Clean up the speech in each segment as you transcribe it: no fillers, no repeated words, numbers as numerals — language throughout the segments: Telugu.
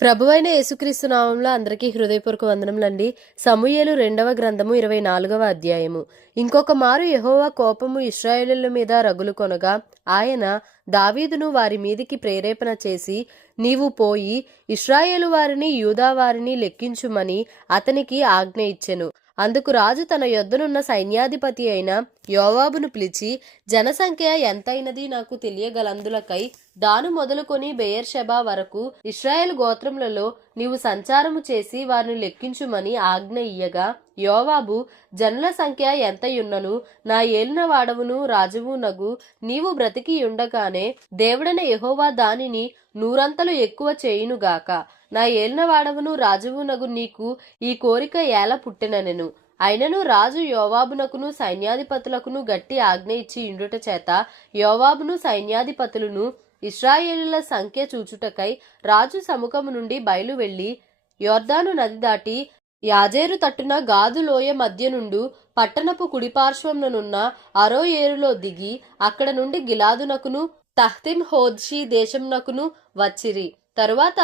ప్రభువైన యేసుక్రీస్తు నామంలో అందరికీ హృదయపూర్వక వందనములండి. సమూయేలు 2వ గ్రంథము 24వ అధ్యాయము. ఇంకొక మారు యెహోవా కోపము ఇశ్రాయేలీయుల మీద రగులు కొనగా ఆయన దావీదును వారి మీదికి ప్రేరేపణ చేసి, నీవు పోయి ఇశ్రాయేలు వారిని యూదా వారిని లెక్కించుమని అతనికి ఆజ్ఞ ఇచ్చెను. అందుకు రాజు తన యొద్దనున్న సైన్యాధిపతి అయిన యోవాబును పిలిచి, జనసంఖ్య ఎంతైనది నాకు తెలియగలందులకై దాను మొదలుకొని బెయేర్షెబా వరకు ఇశ్రాయేలు గోత్రములలో నీవు సంచారము చేసి వారిని లెక్కించుమని ఆజ్ఞ ఇయ్యగా, యోవాబు, జనుల సంఖ్య ఎంతయున్నను నా ఏలిన వాడవును రాజువు నగు నీవు బ్రతికి ఉండగానే దేవుడైన యెహోవా దానిని నూరంతలు ఎక్కువ చేయునుగాక. నా ఏలిన వాడవును రాజువు నగు నీకు ఈ కోరిక ఎలా పుట్టెనెను. అయినను రాజు యోవాబునకును సైన్యాధిపతులకును గట్టి ఆజ్ఞ ఇచ్చి ఇండుట చేత యోవాబును సైన్యాధిపతులను ఇశ్రాయేలుల సంఖ్య చూచుటకై రాజు సముఖము నుండి బయలు వెళ్లి యొర్దాను నది దాటి యాజేరు తట్టున గాదు లోయ మధ్య నుండు పట్టణపు కుడిపార్శ్వమునున్న అరోయేరులో దిగి అక్కడ నుండి గిలాదునకును తహ్తిమ్ హోద్షీ దేశమునకును వచ్చిరి. తరువాత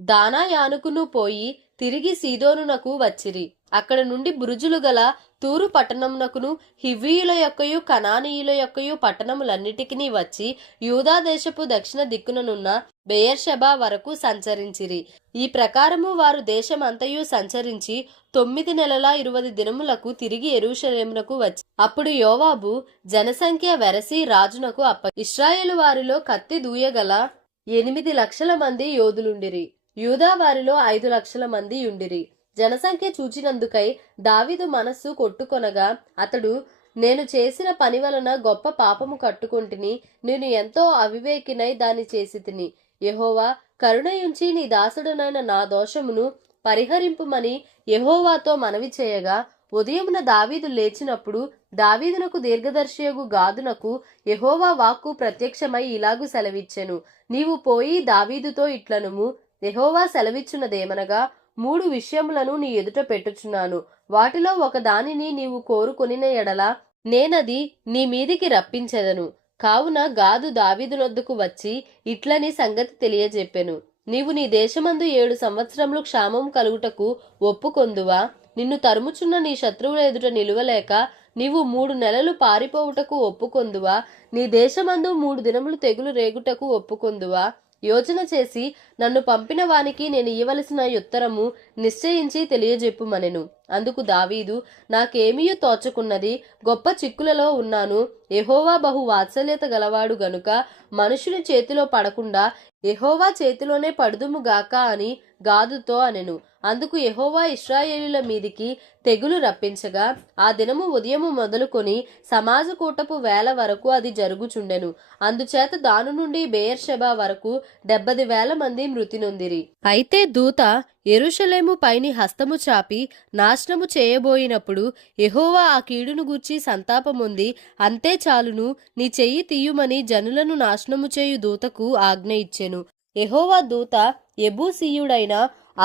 దానాయానుకును పోయి తిరిగి సీదోనునకు వచ్చిరి. అక్కడ నుండి బురుజులు గల తూరు పట్టణమునకును హివ్వీయుల యొక్కయు కనానీయుల యొక్కయు పట్టణములన్నిటికీ వచ్చి యూదా దేశపు దక్షిణ దిక్కుననున్న బెయేర్షెబా వరకు సంచరించిరి. ఈ ప్రకారము వారు దేశమంతయు సంచరించి 9 నెలల 20 దినములకు తిరిగి యెరూషలేమునకు వచ్చి అప్పుడు యోవాబు జనసంఖ్య వెరసి రాజునకు ఇశ్రాయేలు వారిలో కత్తి దూయగల 8 లక్షల మంది యోధులుండిరి. యూదా వారిలో 5 లక్షల మంది ఉండిరి. జనసంఖ్య చూచినందుకై దావీదు మనస్సు కొట్టుకొనగా అతడు, నేను చేసిన పని వలన గొప్ప పాపము కట్టుకొంటిని, నేను ఎంతో అవివేకినై దాని చేసి తిని. యెహోవా కరుణయుంచి నీ దాసుడనైన నా దోషమును పరిహరింపుమని యెహోవాతో మనవి చేయగా, ఉదయమున దావీదు లేచినప్పుడు దావీదునకు దీర్ఘదర్శియగు గాదునకు యెహోవా వాక్కు ప్రత్యక్షమై ఇలాగు సెలవిచ్చెను, నీవు పోయి దావీదుతో ఇట్లనుము, యెహోవా సెలవిచ్చున్నదేమనగా, 3 విషయములను నీ ఎదుట పెట్టుచున్నాను. వాటిలో ఒక దానిని నీవు కోరుకొనిన ఎడల నేనది నీ మీదికి రప్పించెదను. కావున గాదు దావీదునొద్దకు వచ్చి ఇట్లని సంగతి తెలియజెప్పెను. నీవు నీ దేశమందు 7 సంవత్సరములు క్షామం కలుగుటకు ఒప్పుకొందువా? నిన్ను తరుముచున్న నీ శత్రువుల ఎదుట నిలువలేక నీవు 3 నెలలు పారిపోవుటకు ఒప్పుకొందువా? నీ దేశమందు 3 దినములు తెగులు రేగుటకు ఒప్పుకొందువా? యోచన చేసి నన్ను పంపిన వానికి నేను ఇయ్యవలసిన ఉత్తరము నిశ్చయించి తెలియజెప్పుమనెను. అందుకు దావీదు, నాకేమీయూ తోచకున్నది, గొప్ప చిక్కులలో ఉన్నాను. యెహోవా బహు వాత్సల్యత గలవాడు గనుక మనుషుని చేతిలో పడకుండా యెహోవా చేతిలోనే పడుదుముగాక అని గాదుతో అనెను. అందుకు యెహోవా ఇశ్రాయేలీయుల మీదికి తెగులు రప్పించగా ఆ దినము ఉదయము మొదలుకొని సమాజ కూటపు వేళ వరకు అది జరుగుచుండెను. అందుచేత దాను నుండి బెయేర్షెబా వరకు 70,000 మంది మృతి నొందిరి. అయితే దూత యెరూషలేము పైని హస్తము చాపి నాశనము చేయబోయినప్పుడు యెహోవా ఆ కీడును గూర్చి సంతాపమొంది, అంతే చాలును, నీ చెయ్యి తీయుమని జనులను నాశనము చేయు దూతకు ఆజ్ఞ ఇచ్చెను. యెహోవా దూత యెబూసీయుడైన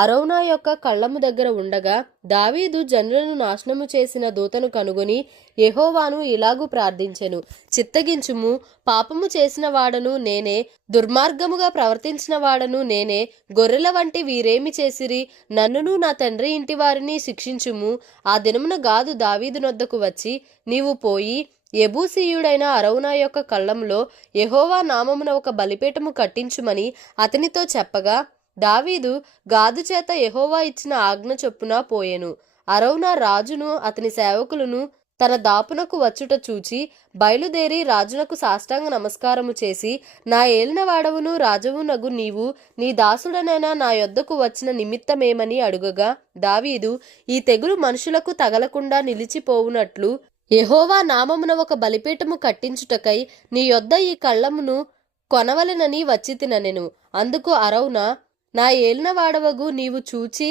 అరౌనా యొక్క కళ్ళము దగ్గర ఉండగా దావీదు జనులను నాశనము చేసిన దూతను కనుగొని యెహోవాను ఇలాగు ప్రార్థించెను, చిత్తగించుము, పాపము చేసిన వాడను నేనే, దుర్మార్గముగా ప్రవర్తించిన వాడను నేనే. గొర్రెల వంటి వీరేమి చేసిరి? నన్నును నా తండ్రి ఇంటి వారిని శిక్షించుము. ఆ దినమున గాదు దావీదునొద్దకు వచ్చి, నీవు పోయి యెబూసీయుడైన అరౌనా యొక్క కళ్ళంలో యెహోవా నామమున ఒక బలిపీఠము కట్టించుమని అతనితో చెప్పగా, దావీదు గాదు చేత యెహోవా ఇచ్చిన ఆజ్ఞ చొప్పున పోయెను. అరౌనా రాజును అతని సేవకులను తన దాపునకు వచ్చుట చూచి బయలుదేరి రాజునకు సాష్టాంగ నమస్కారము చేసి, నా ఏలిన వాడవును రాజువు నగు నీవు నీ దాసుడనైనా నా యొద్దకు వచ్చిన నిమిత్తమేమని అడుగగా, దావీదు, ఈ తెగులు మనుషులకు తగలకుండా నిలిచిపోవునట్లు యెహోవా నామమున ఒక బలిపీఠము కట్టించుటకై నీ యొద్ద ఈ కళ్ళమును కొనవలెనని వచ్చితినెను. అందుకు అరౌనా, నా ఏలిన వాడవగు నీవు చూచి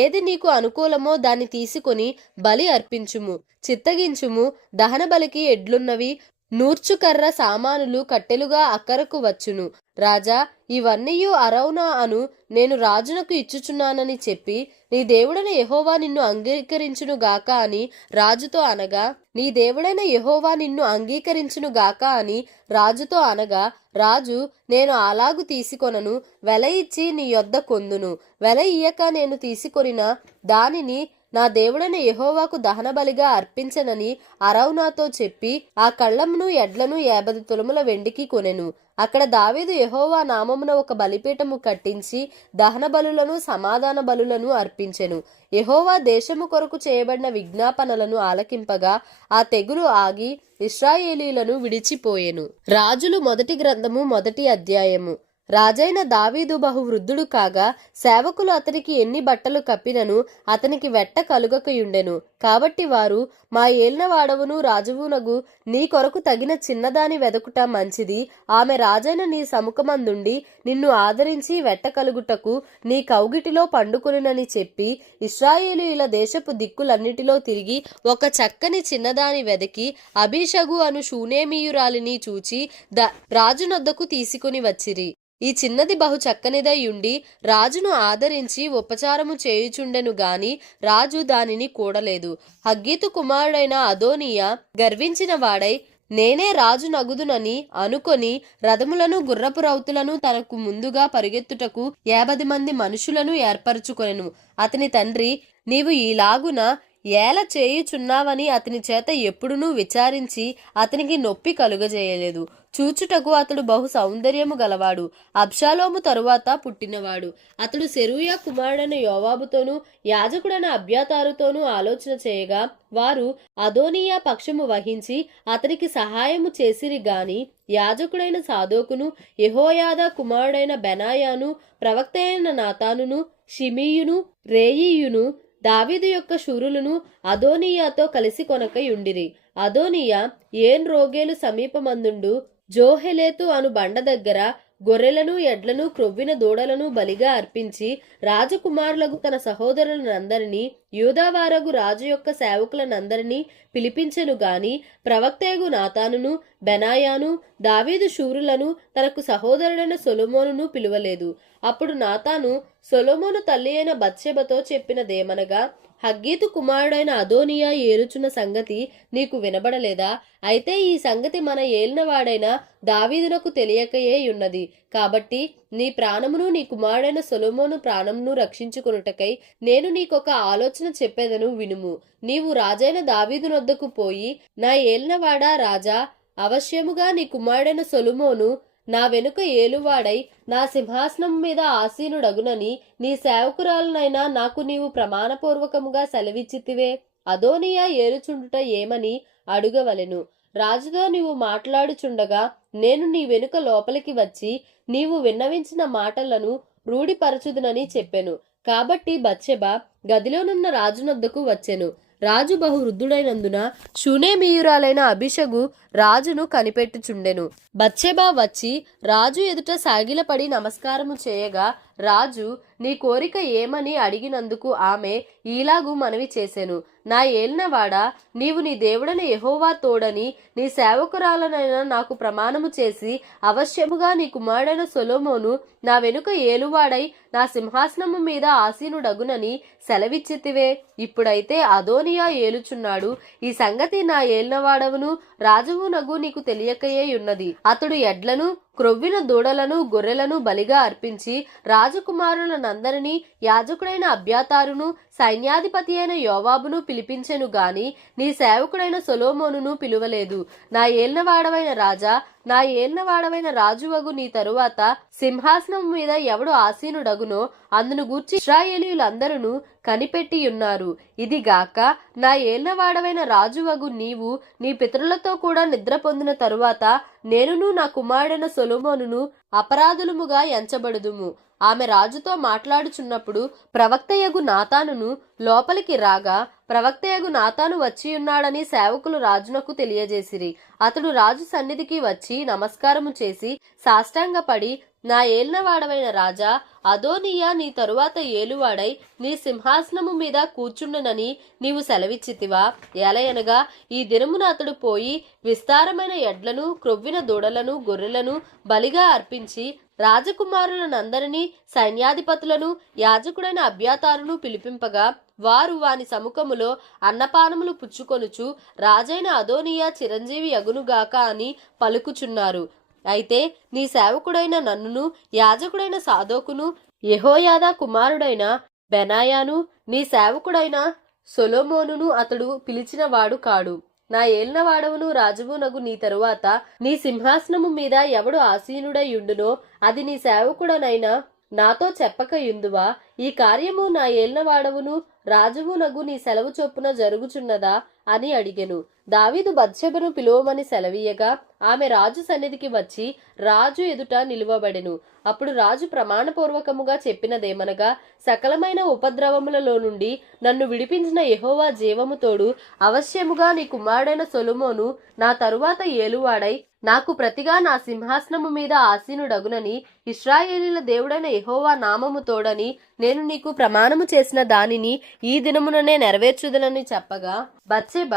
ఏది నీకు అనుకూలమో దాన్ని తీసుకొని బలి అర్పించుము, చిత్తగించుము. దహన బలికి ఎడ్లున్నవి, నూర్చుకర్ర సామానులు కట్టెలుగా అక్కరకు వచ్చును. రాజా, ఇవన్నీయు అరౌనా అను నేను రాజునకు ఇచ్చుచున్నానని చెప్పి నీ దేవుడైన యెహోవా నిన్ను అంగీకరించును గాక అని రాజుతో అనగా, నీ దేవుడైన యెహోవా నిన్ను అంగీకరించును గాక అని రాజుతో అనగా, రాజు, నేను అలాగు తీసుకొనను, వెల ఇచ్చి నీ యొద్ద కొందును. వెల ఇయ్యక నేను తీసుకొనిన దానిని నా దేవుడైన యెహోవాకు దహనబలిగా అర్పించనని అరౌనాతో చెప్పి ఆ కళ్ళమును ఎడ్లను 50 తులముల వెండికి కొనెను. అక్కడ దావీదు యెహోవా నామమున ఒక బలిపీఠము కట్టించి దహన బలులను సమాధాన బలులను అర్పించెను. యెహోవా దేశము కొరకు చేయబడిన విజ్ఞాపనలను ఆలకింపగా ఆ తెగులు ఆగి ఇశ్రాయేలీలను విడిచిపోయెను. రాజులు మొదటి గ్రంథము 1వ అధ్యాయము. రాజైన దావీదు బహు వృద్ధుడు కాగా సేవకులు అతనికి ఎన్ని బట్టలు కప్పినను అతనికి వెట్ట కలుగకయుండెను. కాబట్టి వారు, మా ఏలినవాడవును రాజువునగు నీ కొరకు తగిన చిన్నదాని వెదకుట మంచిది. ఆమె రాజైన నీ సముఖమందుండి నిన్ను ఆదరించి వెట్ట కలుగుటకు నీ కౌగిటిలో పండుకొనునని చెప్పి ఇశ్రాయేలీయుల దేశపు దిక్కులన్నిటిలో తిరిగి ఒక చక్కని చిన్నదాని వెదకి అబీషగు అను షూనేమీయురాలిని చూచి రాజునొద్దకు తీసుకుని వచ్చిరి. ఈ చిన్నది బహు చక్కనిదయ్యుండి రాజును ఆదరించి ఉపచారము చేయుచుండెను గాని రాజు దానిని కూడలేదు. హగ్గీతు కుమారుడైన అదోనియా గర్వించిన వాడై నేనే రాజు నగుదునని అనుకొని రథములను గుర్రపు రౌతులను తనకు ముందుగా పరిగెత్తుటకు 50 మంది మనుషులను ఏర్పరచుకొనెను. అతని తండ్రి, నీవు ఈలాగున ఏల చేయుచున్నావని అతని చేత ఎప్పుడునూ విచారించి అతనికి నొప్పి కలుగజేయలేదు. చూచుటకు అతడు బహు సౌందర్యము గలవాడు. అబ్షాలోము తరువాత పుట్టినవాడు. అతడు సెరూయా కుమారుడైన యోవాబుతోనూ యాజకుడైన అబ్యాతారుతోనూ ఆలోచన చేయగా వారు అదోనియా పక్షము వహించి అతనికి సహాయము చేసిరి గాని యాజకుడైన సాదోకును యెహోయాదా కుమారుడైన బెనాయాను ప్రవక్త అయిన నాతానును షిమీయును రేయియును దావీదు యొక్క శూరులను అదోనియాతో కలిసి కొనకయుండిరి. అదోనియా ఏన్ రోగేలు సమీపమందుండు జోహెలేతు అను బండ దగ్గర గొర్రెలను ఎడ్లను క్రొవ్విన దూడలను బలిగా అర్పించి రాజకుమారులకు తన సహోదరులనందరినీ యూదావారగు రాజు యొక్క సేవకులనందరినీ పిలిపించెను గాని ప్రవక్తయగు నాతానును బెనాయాను దావీదు శూరులను తనకు సహోదరుడైన సొలొమోనును పిలువలేదు. అప్పుడు నాతాను సొలొమోను తల్లి అయిన బత్షెబతో చెప్పినదేమనగా, హగ్గీతు కుమారుడైన అదోనియా ఏలుచున్న సంగతి నీకు వినబడలేదా? అయితే ఈ సంగతి మన ఏలినవాడైన దావీదునకు తెలియకయే ఉన్నది. కాబట్టి నీ ప్రాణమును నీ కుమారుడైన సొలొమోను ప్రాణమును రక్షించుకొనుటకై నేను నీకొక ఆలోచన చెప్పేదను వినుము. నీవు రాజైన దావీదునొద్దకు పోయి, నా ఏలినవాడా రాజా, అవశ్యముగా నీ కుమారుడైన సొలొమోను నా వెనుక ఏలువాడై నా సింహాసనం మీద ఆసీనుడగునని నీ సేవకురాలనైనా నాకు నీవు ప్రమాణపూర్వకముగా సెలవిచ్చితివే. అదోనియా ఏలుచుండుట ఏమని అడుగవలెను. రాజుతో నీవు మాట్లాడుచుండగా నేను నీ వెనుక లోపలికి వచ్చి నీవు విన్నవించిన మాటలను రూఢిపరచుదునని చెప్పెను. కాబట్టి బత్షెబ గదిలోనున్న రాజునొద్దకు వచ్చెను. రాజు బహు వృద్ధుడైనందున షూనేమీయురాలైన అబీషగు రాజును కనిపెట్టుచుండెను. బత్షెబ వచ్చి రాజు ఎదుట సాగిలపడి నమస్కారము చేయగా రాజు నీ కోరిక ఏమని అడిగినందుకు ఆమె ఈలాగు మనవి చేసెను. నా ఏలినవాడా, నీవు నీ దేవుడైన యెహోవా తోడని నీ సేవకురాలనైనా నాకు ప్రమాణము చేసి అవశ్యముగా నీ కుమారుడైన సొలొమోను నా వెనుక ఏలువాడై నా సింహాసనము మీద ఆసీనుడగునని సెలవిచ్చితివే. ఇప్పుడైతే అదోనియా ఏలుచున్నాడు. ఈ సంగతి నా ఏలినవాడవును రాజువునగు నీకు తెలియకయే ఉన్నది. అతడు ఎడ్లను క్రొవ్విన దూడలను గొర్రెలను బలిగా అర్పించి రాజకుమారులనందరినీ యాజకుడైన అబ్యాతారును సైన్యాధిపతి అయిన యోవాబును పిలిపించెను గాని నీ సేవకుడైన సొలొమోనును పిలువలేదు. నా ఏలినవాడవైన రాజా, నా ఏలినవాడవైన రాజువగు నీ తరువాత సింహాసనం మీద ఎవడు ఆసీనుడగునో అందును గూర్చి ఇశ్రాయేలీయులందరూ కనిపెట్టియున్నారు. ఇదిగాక నా ఏలినవాడవైన రాజువగు నీవు నీ పితరులతో కూడా నిద్ర పొందిన తరువాత నేనును నా కుమారుడైన సొలొమోనును అపరాధులముగా ఎంచబడుదుము. ఆమె రాజుతో మాట్లాడుచున్నప్పుడు ప్రవక్తయగు నాతానును లోపలికి రాగా ప్రవక్తయగు నాతాను వచ్చియున్నాడని సేవకులు రాజునకు తెలియజేసిరి. అతడు రాజు సన్నిధికి వచ్చి నమస్కారము చేసి సాష్టాంగపడి, నా ఏలినవాడవైన రాజా, అదోనియా నీ తరువాత ఏలువాడై నీ సింహాసనము మీద కూర్చుండునని నీవు సెలవిచ్చితివా? ఎలయనగా ఈ దినమున అతడు పోయి విస్తారమైన ఎడ్లను క్రొవ్విన దూడలను గొర్రెలను బలిగా అర్పించి రాజకుమారులనందరినీ సైన్యాధిపతులను యాజకుడైన అబ్యాతారును పిలిపింపగా వారు వాని సముఖములో అన్నపానములు పుచ్చుకొనుచు రాజైన అదోనియా చిరంజీవి యగునుగాక అని పలుకుచున్నారు. అయితే నీ సేవకుడైన నన్నును యాజకుడైన సాదోకును యెహోయాదా కుమారుడైన బెనాయాను నీ సేవకుడైన సొలొమోనును అతడు పిలిచినవాడు కాడు. నా ఏలినవాడవును రాజువునగు నీ తరువాత నీ సింహాసనము మీద ఎవడు ఆసీనుడై యుండునో అది నీ సేవకుడనైన నాతో చెప్పక యుందువా? ఈ కార్యము నా ఏలినవాడవును రాజువునగు నీ సెలవు చొప్పున జరుగుచున్నదా అని అడిగెను. దావీదు బత్షెబను పిలువమని సెలవీయగా ఆమె రాజు సన్నిధికి వచ్చి రాజు ఎదుట నిలువబడెను. అప్పుడు రాజు ప్రమాణపూర్వకముగా చెప్పినదేమనగా, సకలమైన ఉపద్రవములలో నుండి నన్ను విడిపించిన యెహోవా జీవము తోడు అవశ్యముగా నీ కుమారుడైన సొలొమోను నా తరువాత ఏలువాడై నాకు ప్రతిగా నా సింహాసనము మీద ఆసీనుడగునని ఇశ్రాయేలీల దేవుడైన యెహోవా నామము తోడని నేను నీకు ప్రమాణము చేసిన దానిని ఈ దినముననే నెరవేర్చుదనని చెప్పగా బత్షెబ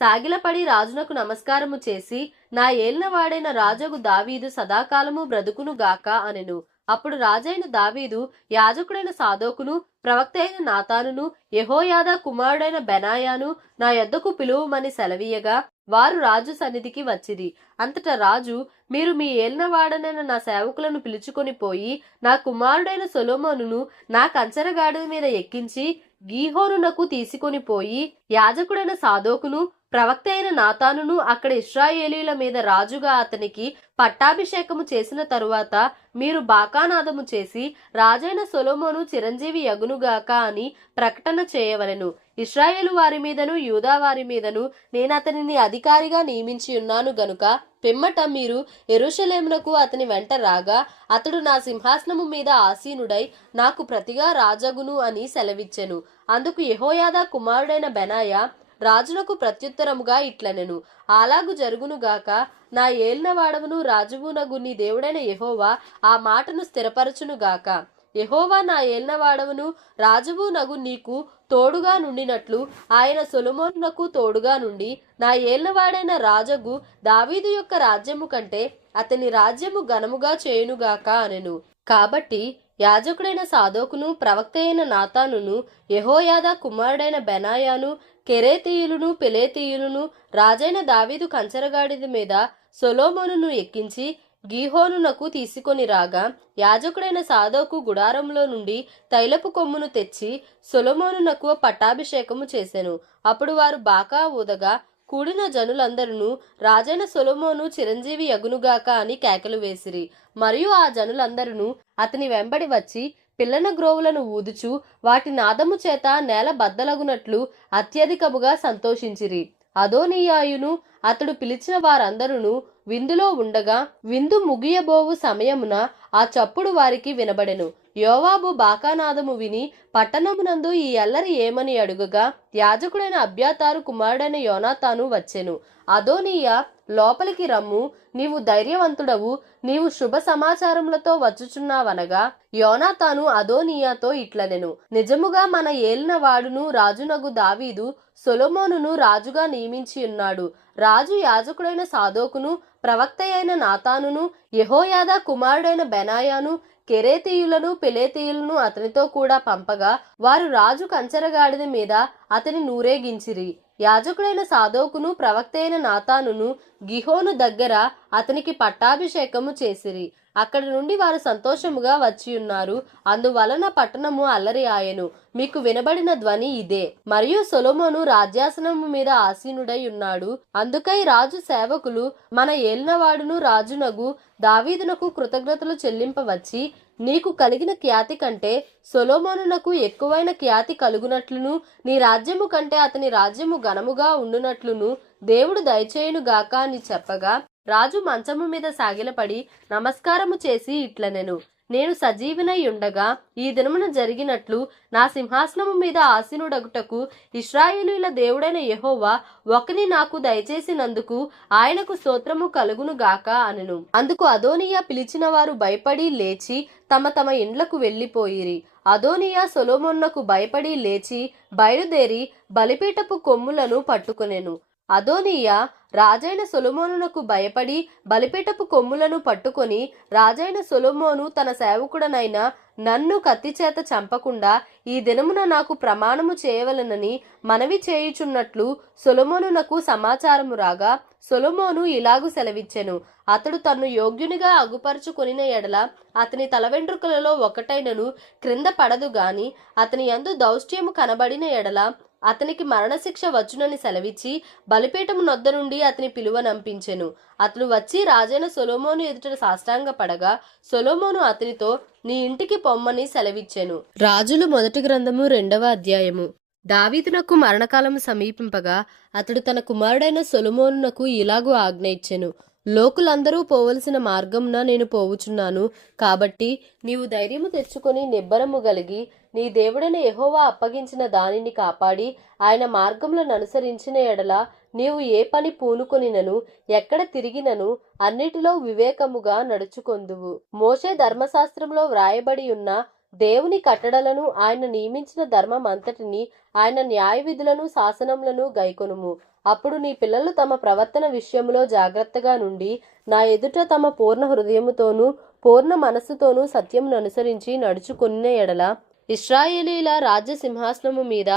సాగిలపడి రాజునకు నమస్కారము చేసి నా ఏలినవాడైన రాజగు దావీదు సదాకాలము బ్రతుకును గాక అనెను. అప్పుడు రాజైన దావీదు యాజకుడైన సాదోకును ప్రవక్త అయిన నాతానును యెహోయాదా కుమారుడైన బెనాయాను నా యొద్దకు పిలువమని సెలవీయగా వారు రాజు సన్నిధికి వచ్చిరి. అంతటా రాజు, మీరు మీ ఏలినవాడనైన నా సేవకులను పిలుచుకొని పోయి నా కుమారుడైన సొలొమోనును నా కంచరగాడిద మీద ఎక్కించి గీహోనునకు తీసుకొని పోయి యాజకుడైన సాదోకును ప్రవక్త అయిన నాతానును అక్కడ ఇశ్రాయేలీల మీద రాజుగా అతనికి పట్టాభిషేకము చేసిన తరువాత మీరు బాకానాదము చేసి రాజైన సొలొమోను చిరంజీవి యగునుగాక అని ప్రకటన చేయవలెను. ఇశ్రాయేలు వారి మీదను యూదా వారి మీదను నేను అతనిని అధికారిగా నియమించి ఉన్నాను గనుక పిమ్మట మీరు యెరూషలేమునకు అతని వెంట రాగా అతడు నా సింహాసనము మీద ఆసీనుడై నాకు ప్రతిగా రాజగును అని సెలవిచ్చెను. అందుకు యెహోయాదా కుమారుడైన బెనాయా రాజునకు ప్రత్యుత్తరముగా ఇట్లనెను, అలాగు జరుగునుగాక. నా ఏలినవాడవును రాజువునగు నీ దేవుడైన యెహోవా ఆ మాటను స్థిరపరచునుగాక. యెహోవా నా ఏలినవాడవును రాజువునగు నీకు తోడుగా నుండినట్లు ఆయన సొలొమోనునకు తోడుగా నుండి నా ఏలినవాడైన రాజగు దావీదు యొక్క రాజ్యము కంటే అతని రాజ్యము ఘనముగా చేయునుగాక అనెను. కాబట్టి యాజకుడైన సాదోకును ప్రవక్త అయిన నాతానును యెహోయాదా కుమారుడైన బెనాయాను కెరేతీయులను పెలేతీయులను రాజైన దావీదు కంచరగాడిద మీద సొలొమోనును ఎక్కించి గీహోనునకు తీసుకొని రాగా యాజకుడైన సాదోకు గుడారంలో నుండి తైలపు కొమ్మును తెచ్చి సొలొమోనునకు పట్టాభిషేకము చేసెను. అప్పుడు వారు బాకా ఊదగా కూడిన జనులందరూ రాజైన సొలొమోను చిరంజీవి యగునుగాక అని కేకలు వేసిరి. మరియు ఆ జనులందరూ అతని వెంబడి వచ్చి పిల్లన గ్రోవులను ఊదుచు వాటి నాదము చేత నేల బద్దలగునట్లు అత్యధికముగా సంతోషించిరి. అదోనీయాయును అతడు పిలిచిన వారందరూ విందులో ఉండగా విందు ముగియబోవు సమయమున ఆ చప్పుడు వారికి వినబడెను. యోవాబు బాకానాదము విని పట్టణమునందు ఈ అల్లరి ఏమని అడుగగా యాజకుడైన అబ్యాతారు కుమారుడైన యోనాతాను వచ్చెను. అదోనీయా, లోపలికి రమ్ము, నీవు ధైర్యవంతుడవు, నీవు శుభ సమాచారములతో వచ్చుచున్నావనగా యోనాతాను అదోనీయాతో ఇట్లనెను, నిజముగా మన ఏలిన వాడును రాజునగు దావీదు సొలొమోనును రాజుగా నియమించి ఉన్నాడు. రాజు యాజకుడైన సాదోకును ప్రవక్త అయిన నాతానును యెహోయాదా కుమారుడైన బెనాయాను కెరేతీయులను పెలేతీయులను అతనితో కూడా పంపగా వారు రాజు కంచరగాడిద మీద అతని నూరేగించిరి. యాజకుడైన సాదోకును ప్రవక్త అయిన నాతానును గిహోను దగ్గర అతనికి పట్టాభిషేకము చేసిరి. అక్కడి నుండి వారు సంతోషముగా వచ్చి ఉన్నారు. అందువలన పట్టణము అల్లరి ఆయను. మీకు వినబడిన ధ్వని ఇదే. మరియు సొలొమోను రాజ్యాసనము మీద ఆసీనుడై ఉన్నాడు. అందుకై రాజు సేవకులు మన ఏలినవాడును రాజునగు దావీదునకు కృతజ్ఞతలు చెల్లింపవచ్చి నీకు కలిగిన ఖ్యాతి కంటే సొలొమోనునకు ఎక్కువైన ఖ్యాతి కలుగునట్లును నీ రాజ్యము కంటే అతని రాజ్యము ఘనముగా ఉండునట్లును దేవుడు దయచేయునుగాక అని చెప్పగా రాజు మంచము మీద సాగిలపడి నమస్కారము చేసి ఇట్లనెను, నేను సజీవినై ఉండగా ఈ దినమున జరిగినట్లు నా సింహాసనము మీద ఆసీనుడగుటకు ఇశ్రాయేలీయుల దేవుడైన యెహోవా ఒకని నాకు దయచేసినందుకు ఆయనకు స్తోత్రము కలుగును గాక అనెను. అందుకు అదోనీయా పిలిచిన వారు భయపడి లేచి తమ తమ ఇండ్లకు వెళ్లిపోయిరి. అదోనీయా సొలొమోనునకు భయపడి లేచి బయలుదేరి బలిపీఠపు కొమ్ములను పట్టుకొనెను. అదోనీయా రాజైన సొలొమోనునకు భయపడి బలిపీఠపు కొమ్ములను పట్టుకొని, రాజైన సొలొమోను తన సేవకుడనైన నన్ను కత్తిచేత చంపకుండా ఈ దినమున నాకు ప్రమాణము చేయవలెనని మనవి చేయుచున్నట్లు సొలొమోనునకు సమాచారము రాగా, సొలొమోను ఇలాగు సెలవిచ్చెను. అతడు తన్ను యోగ్యునిగా అగుపరుచుకొనిన ఎడల అతని తలవెంట్రుకలలో ఒకటైనను క్రింద పడదు గాని, అతని యందు దౌష్ట్యము కనబడిన ఎడల అతనికి మరణశిక్ష వచ్చునని సెలవిచ్చి బలిపీఠము నొద్ద నుండి అతని పిలువనంపించెను. అతడు వచ్చి రాజైన సొలొమోను ఎదుట సాష్టాంగపడగా, సొలొమోను అతనితో నీ ఇంటికి పొమ్మని సెలవిచ్చెను. రాజులు మొదటి గ్రంథము 2వ అధ్యాయము. దావీదునకు మరణకాలము సమీపింపగా అతడు తన కుమారుడైన సొలొమోనునకు ఇలాగు ఆజ్ఞ ఇచ్చెను. లోకులందరూ పోవలసిన మార్గమున నేను పోవుచున్నాను. కాబట్టి నీవు ధైర్యము తెచ్చుకొని నిబ్బరము గలిగి నీ దేవుడైన యెహోవా అప్పగించిన దానిని కాపాడి ఆయన మార్గములను అనుసరించిన ఎడల నీవు ఏ పని పూనుకొనినను ఎక్కడ తిరిగినను అన్నిటిలో వివేకముగా నడుచుకొందువు. మోషే ధర్మశాస్త్రంలో వ్రాయబడి ఉన్న దేవుని కట్టడలను, ఆయన నియమించిన ధర్మం అంతటిని, ఆయన న్యాయ విధులను శాసనములను గైకొనుము. అప్పుడు నీ పిల్లలు తమ ప్రవర్తన విషయములో జాగ్రత్తగా నుండి నా ఎదుట తమ పూర్ణ హృదయముతోనూ పూర్ణ మనస్సుతోనూ సత్యమును అనుసరించి నడుచుకొనిన ఎడల ఇశ్రాయేలీల రాజ్య సింహాసనము మీద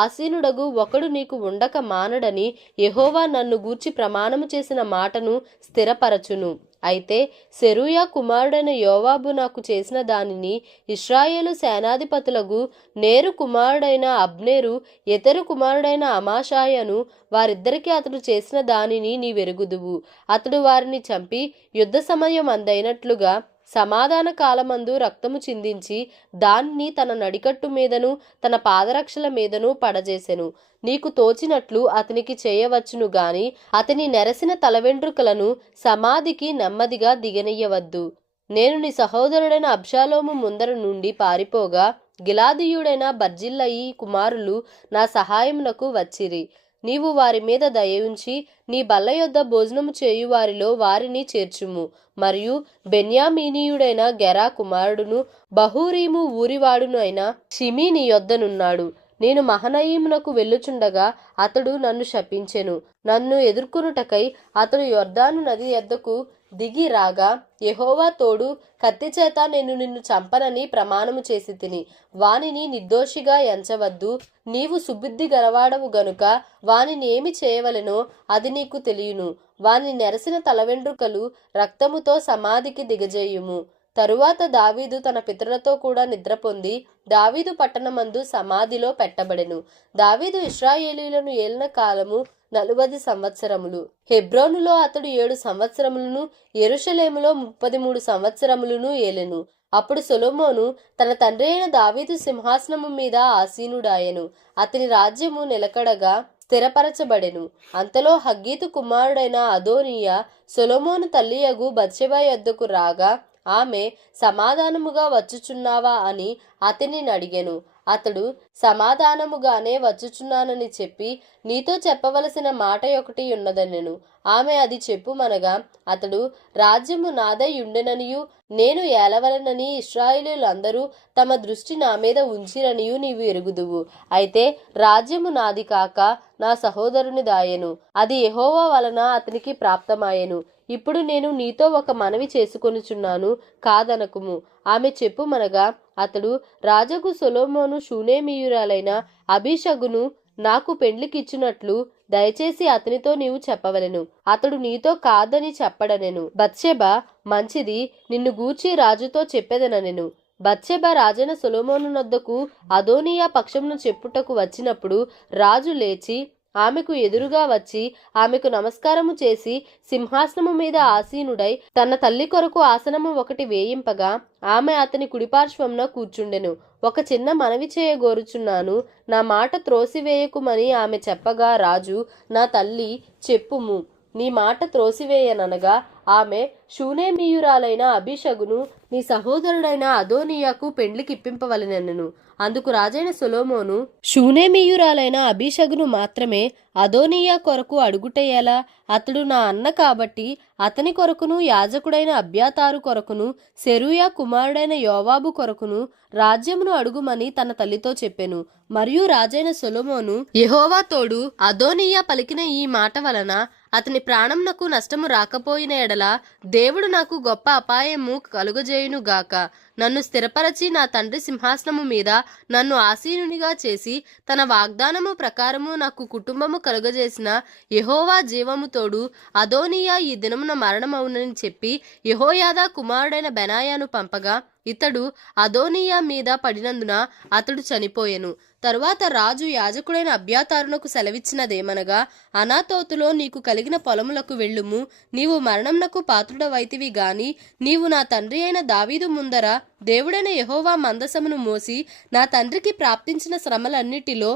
ఆసీనుడగు ఒకడు నీకు ఉండక మానడని యెహోవా నన్ను గూర్చి ప్రమాణము చేసిన మాటను స్థిరపరచును. అయితే సెరూయా కుమారుడైన యోవాబు నాకు చేసిన దానిని ఇశ్రాయేలు సేనాధిపతులకు నేరు కుమారుడైన అబ్నేరు, ఎతరు కుమారుడైన అమాషాయను వారిద్దరికీ అతడు చేసిన దానిని నీవెరుగుదువు. అతడు వారిని చంపి యుద్ధ సమయం అందైనట్లుగా సమాధాన కాలమందు రక్తము చిందించి దానిని తన నడికట్టు మీదను తన పాదరక్షల మీదను పడజేసెను. నీకు తోచినట్లు అతనికి చేయవచ్చును గాని అతని నెరసిన తలవెంట్రుకలను సమాధికి నెమ్మదిగా దిగనీయవద్దు. నేను నీ సహోదరుడైన అబ్షాలోము ముందర నుండి పారిపోగా గిలాదీయుడైన బర్జిల్లయి కుమారులు నా సహాయమునకు వచ్చిరి. నీవు వారి మీద దయ ఉంచి నీ బల్ల యొద్ద భోజనము చేయు వారిలో వారిని చేర్చుము. మరియు బెన్యామీనీయుడైన గెరా కుమారుడును బహూరీము ఊరివాడును అయిన షిమీ నీ యొద్దనున్నాడు. నేను మహనయీమునకు వెళ్ళుచుండగా అతడు నన్ను శపించెను. నన్ను ఎదుర్కొనుటకై అతడు యొర్దాను నది యొద్దకు దిగి రాగా, యెహోవా తోడు, కత్తిచేత నేను నిన్ను చంపనని ప్రమాణము చేసి తిని, వానిని నిర్దోషిగా ఎంచవద్దు. నీవు సుబుద్ధి గలవాడవు గనుక వానిని ఏమి చేయవలెనో అది నీకు తెలియను. వాని నెరసిన తలవెండ్రుకలు రక్తముతో సమాధికి దిగజేయుము. తరువాత దావీదు తన పితరులతో కూడా నిద్రపొంది దావీదు పట్టణమందు సమాధిలో పెట్టబడెను. దావీదు ఇశ్రాయేలీయులను ఏలిన కాలము 40 సంవత్సరములు. హెబ్రోనులో అతడు 7 సంవత్సరములను, యెరూషలేములో 33 సంవత్సరములను ఏలెను. అప్పుడు సొలొమోను తన తండ్రి అయిన దావీదు సింహాసనము మీద ఆసీనుడాయెను. అతని రాజ్యము నిలకడగా స్థిరపరచబడెను. అంతలో హగ్గీతు కుమారుడైన అదోనీయా సొలొమోను తల్లియగు బత్షెబ యొద్దకు రాగా, ఆమె సమాధానముగా వచ్చుచున్నావా అని అతనిని అడిగెను. అతడు సమాధానముగానే వచ్చుచున్నానని చెప్పి, నీతో చెప్పవలసిన మాట ఒకటి ఉన్నదనెను. ఆమె అది చెప్పుమనగా, అతడు రాజ్యము నాదై ఉండెననియు నేను ఏలవలెనని ఇశ్రాయేలీయులందరూ తమ దృష్టి నా మీద ఉంచిరనియు నీవు ఎరుగుదువు. అయితే రాజ్యము నాది కాక నా సహోదరుని దాయెను. అది యెహోవా వలన అతనికి ప్రాప్తమాయెను. ఇప్పుడు నేను నీతో ఒక మనవి చేసుకొనుచున్నాను, కాదనకుము. ఆమె చెప్పుమనగా, అతడు రాజగు సొలొమోను షూనేమీయురాలైన అబీషగును నాకు పెండ్లికిచ్చునట్లు దయచేసి అతనితో నీవు చెప్పవలెను. అతడు నీతో కాదని చెప్పడనెను. బత్షెబ, మంచిది, నిన్ను గూర్చి రాజుతో చెప్పెదననెను. బత్షెబ రాజైన సొలొమోను నొద్దకు అదోనీయా పక్షమును చెప్పుటకు వచ్చినప్పుడు రాజు లేచి ఆమెకు ఎదురుగా వచ్చి ఆమెకు నమస్కారము చేసి సింహాసనము మీద ఆసీనుడై తన తల్లి కొరకు ఆసనము ఒకటి వేయింపగా ఆమె అతని కుడిపార్శ్వమున కూర్చుండెను. ఒక చిన్న మనవి చేయగోరుచున్నాను, నా మాట త్రోసివేయకుమని ఆమె చెప్పగా రాజు, నా తల్లి, చెప్పుము. నీ మాట త్రోసివేయననగా ఆమె షూనేమీయురాలైన అబీషగును నీ సహోదరుడైన అదోనీయాకు పెండ్లికిప్పింపవలెనెను. అందుకు రాజైన సొలొమోను షూనేమీయురాలైన అబీషగును మాత్రమే అదోనీయా కొరకు అడుగుటయ్యేలా, అతడు నా అన్న కాబట్టి అతని కొరకును యాజకుడైన అబ్యాతారు కొరకును సెరూయా కుమారుడైన యోవాబు కొరకును రాజ్యమును అడుగుమని తన తల్లితో చెప్పెను. మరియు రాజైన సొలొమోను యెహోవా తోడు అదోనీయా పలికిన ఈ మాట వలన అతని ప్రాణంనకు నష్టము రాకపోయిన ఎడల దేవుడు నాకు గొప్ప అపాయము కలుగజేయును గాక. నన్ను స్థిరపరచి నా తండ్రి సింహాసనము మీద నన్ను ఆసీనునిగా చేసి తన వాగ్దానము ప్రకారము నాకు కుటుంబము కలుగజేసిన యెహోవా జీవము తోడు అదోనీయా ఈ దినమున మరణమవునని చెప్పి యెహోయాదా కుమారుడైన బెనాయాను పంపగా ఇతడు అదోనీయా మీద పడినందున అతడు చనిపోయెను. తరువాత రాజు యాజకుడైన అబ్యాతారునకు సెలవిచ్చినదేమనగా, అనాతోతులో నీకు కలిగిన పొలములకు వెళ్ళుము. నీవు మరణంనకు పాత్రుడవైతివి గాని నీవు నా తండ్రి అయిన దావీదు ముందర దేవుడైన యెహోవా మందసమును మోసి నా తండ్రికి ప్రాప్తించిన శ్రమలన్నిటిలో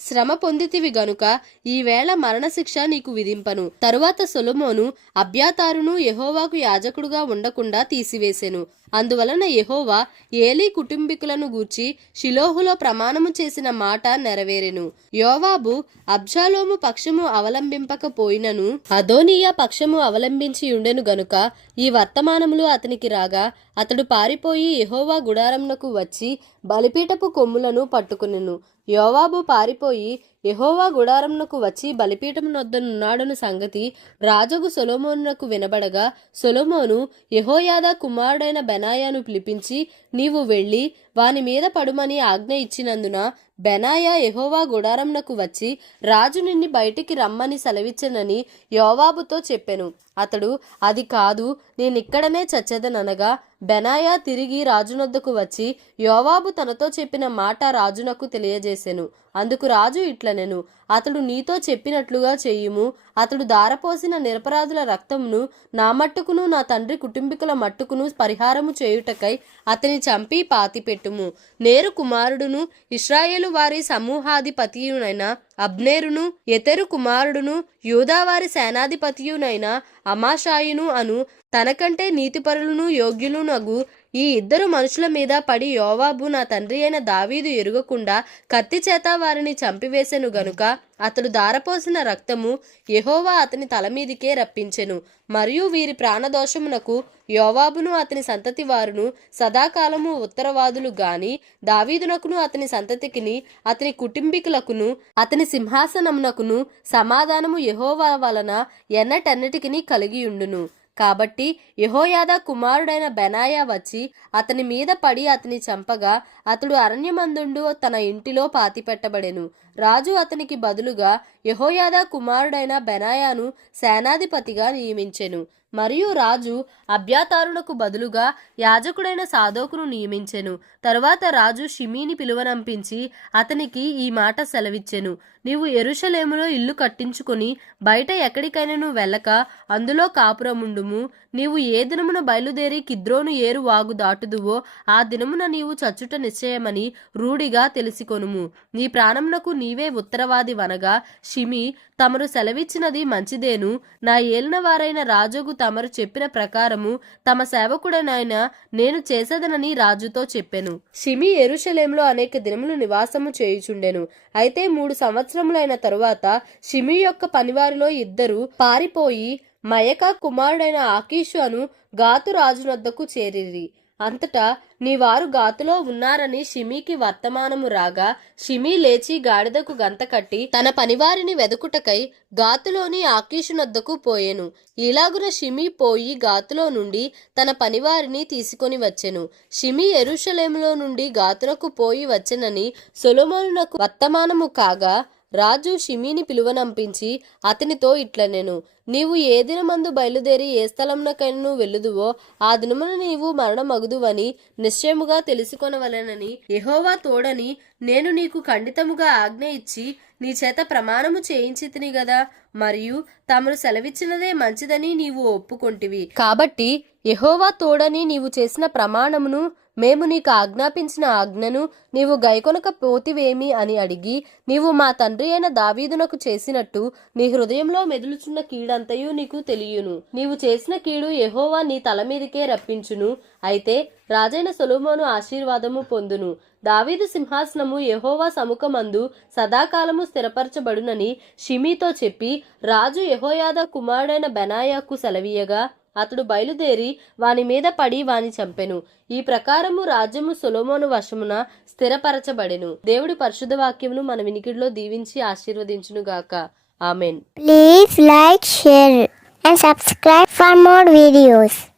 శ్రమ పొందితివి గనుక ఈవేళ మరణశిక్ష నీకు విధింపను. తరువాత సొలొమోను అబ్యాతారును యెహోవాకు యాజకుడుగా ఉండకుండా తీసివేసెను. అందువలన యెహోవా ఏలీ కుటుంబీకులను గూర్చి షిలోహులో ప్రమాణము చేసిన మాట నెరవేరెను. యోవాబు అబ్షాలోము పక్షము అవలంబింపకపోయినను అదోనీయా పక్షము అవలంబించి ఉండెను గనుక ఈ వర్తమానములు అతనికి రాగా అతడు పారిపోయి యెహోవా గుడారమునకు వచ్చి బలిపీఠపు కొమ్ములను పట్టుకునెను. యోవాబు పారిపోయి యెహోవా గుడారమునకు వచ్చి బలిపీఠమునొద్దనున్నాడను సంగతి రాజగు సొలొమోనునకు వినబడగా సొలొమోను యెహోయాదా కుమారుడైన బెనాయాను పిలిపించి నీవు వెళ్ళి వాని మీద పడుమని ఆజ్ఞ ఇచ్చినందున బెనాయా యెహోవా గుడారంనకు వచ్చి రాజు నిన్ను బయటికి రమ్మని సెలవిచ్చెనని యోవాబుతో చెప్పెను. అతడు అది కాదు, నేనిక్కడనే చచ్చెదననగా బెనాయా తిరిగి రాజునొద్దకు వచ్చి యోవాబు తనతో చెప్పిన మాట రాజునకు తెలియజేసెను. అందుకు రాజు ఇట్లనెను, అతడు నీతో చెప్పినట్లుగా చెయ్యుము. అతడు దారపోసిన నిరపరాధుల రక్తమును నా మట్టుకును నా తండ్రి కుటుంబీకుల మట్టుకును పరిహారము చేయుటకై అతని చంపి పాతిపెట్టుము. నేరు కుమారుడును ఇశ్రాయేలు వారి సమూహాధిపతియునైన అబ్నేరును యెతెరు కుమారుడును యూదావారి సేనాధిపతియునైన అమాషాయును అను తనకంటే నీతిపరులను యోగ్యులునగు ఈ ఇద్దరు మనుషుల మీద పడి యోవాబు నా తండ్రి అయిన దావీదు ఎరుగకుండా కత్తి చేత వారిని చంపివేసెను గనుక అతడు దారపోసిన రక్తము యెహోవా అతని తల మీదికే రప్పించెను. మరియు వీరి ప్రాణదోషమునకు యోవాబును అతని సంతతి వారును సదాకాలము ఉత్తరవాదులు గాని దావీదునకును అతని సంతతికిని అతని కుటుంబీకులకును అతని సింహాసనమునకును సమాధానము యెహోవా వలన ఎన్నటెన్నటికిని కలిగియుండును. కాబట్టి యెహోయాదా కుమారుడైన బెనాయా వచ్చి అతని మీద పడి అతని చంపగా అతడు అరణ్యమందుండు తన ఇంటిలో పాతిపెట్టబడెను. రాజు అతనికి బదులుగా యెహోయాదా కుమారుడైన బెనాయాను సేనాధిపతిగా నియమించెను. మరియు రాజు అబ్యాతారునకు బదులుగా యాజకుడైన సాదోకును నియమించెను. తరువాత రాజు షిమీని పిలువనంపించి అతనికి ఈ మాట సెలవిచ్చెను, నీవు యెరూషలేములో ఇల్లు కట్టించుకొని బయట ఎక్కడికైనాను వెళ్ళక అందులో కాపురముండుము. నీవు ఏ దినమున బయలుదేరి కిద్రోను ఏరు వాగు దాటుదువో ఆ దినమున నీవు చచ్చుట నిశ్చయమని రూఢిగా తెలిసికొనుము. నీ ప్రాణమునకు నీవే ఉత్తరవాది వనగా షిమి తమరు సెలవిచ్చినది మంచిదేను. నా ఏలినవారైన రాజుకు తమరు చెప్పిన ప్రకారము తమ సేవకుడనైన నేను చేసేదనని రాజుతో చెప్పెను. షిమి యెరూషలేములో అనేక దినములు నివాసము చేయుచుండెను. అయితే 3 సంవత్సరములైన తరువాత షిమి యొక్క పనివారిలో ఇద్దరు పారిపోయి మయకా కుమారుడైన ఆకీషు అను గాతు రాజునొద్దకు చేరిరి. అంతటా నీ వారు గాతులో ఉన్నారని షిమీకి వర్తమానము రాగా షిమీ లేచి గాడిదకు గంత కట్టి తన పనివారిని వెదుకుటకై గాతులోని ఆకీషునొద్దకు పోయెను. ఇలాగున షిమీ పోయి గాతులో నుండి తన పనివారిని తీసుకొని వచ్చెను. షిమీ యెరూషలేములో నుండి గాతునకు పోయి వచ్చెనని సొలొమోనునకు వర్తమానము కాగా రాజు షిమీని పిలువనంపించి అతనితో ఇట్లనెను, నీవు ఏ దినమందు బయలుదేరి ఏ స్థలమునకైనా వెళ్ళుదువో ఆ దినమున నీవు మరణమగుదువని నిశ్చయముగా తెలుసుకొనవలెనని యెహోవా తోడని నేను నీకు ఖండితముగా ఆజ్ఞ ఇచ్చి నీ చేత ప్రమాణము చేయించితిని గదా. మరియు తమరు సెలవిచ్చినదే మంచిదని నీవు ఒప్పుకొంటివి. కాబట్టి యెహోవా తోడని నీవు చేసిన ప్రమాణమును మేము నీకు ఆజ్ఞాపించిన ఆజ్ఞను నీవు గైకొనక పోతివేమి అని అడిగి, నీవు మా తండ్రి అయిన దావీదునకు చేసినట్టు నీ హృదయంలో మెదులుచున్న కీడంతయు నీకు తెలియను. నీవు చేసిన కీడు యెహోవా నీ తల మీదకే రప్పించును. అయితే రాజైన సొలొమోను ఆశీర్వాదము పొందును. దావీదు సింహాసనము యెహోవా సముఖమందు సదాకాలము స్థిరపరచబడునని షిమీతో చెప్పి, రాజు యెహోయాదా కుమారుడైన బెనాయాకు సెలవీయగా, అతడు బయలుదేరి వాని మీద పడి వాని చంపెను. ఈ ప్రకారము రాజ్యము సొలొమోను వశమున స్థిరపరచబడెను. దేవుడి పరిశుద్ధ వాక్యమును మన వినికిడిలో దీవించి ఆశీర్వదించును గాక. Amen. Please like, share and subscribe for more videos.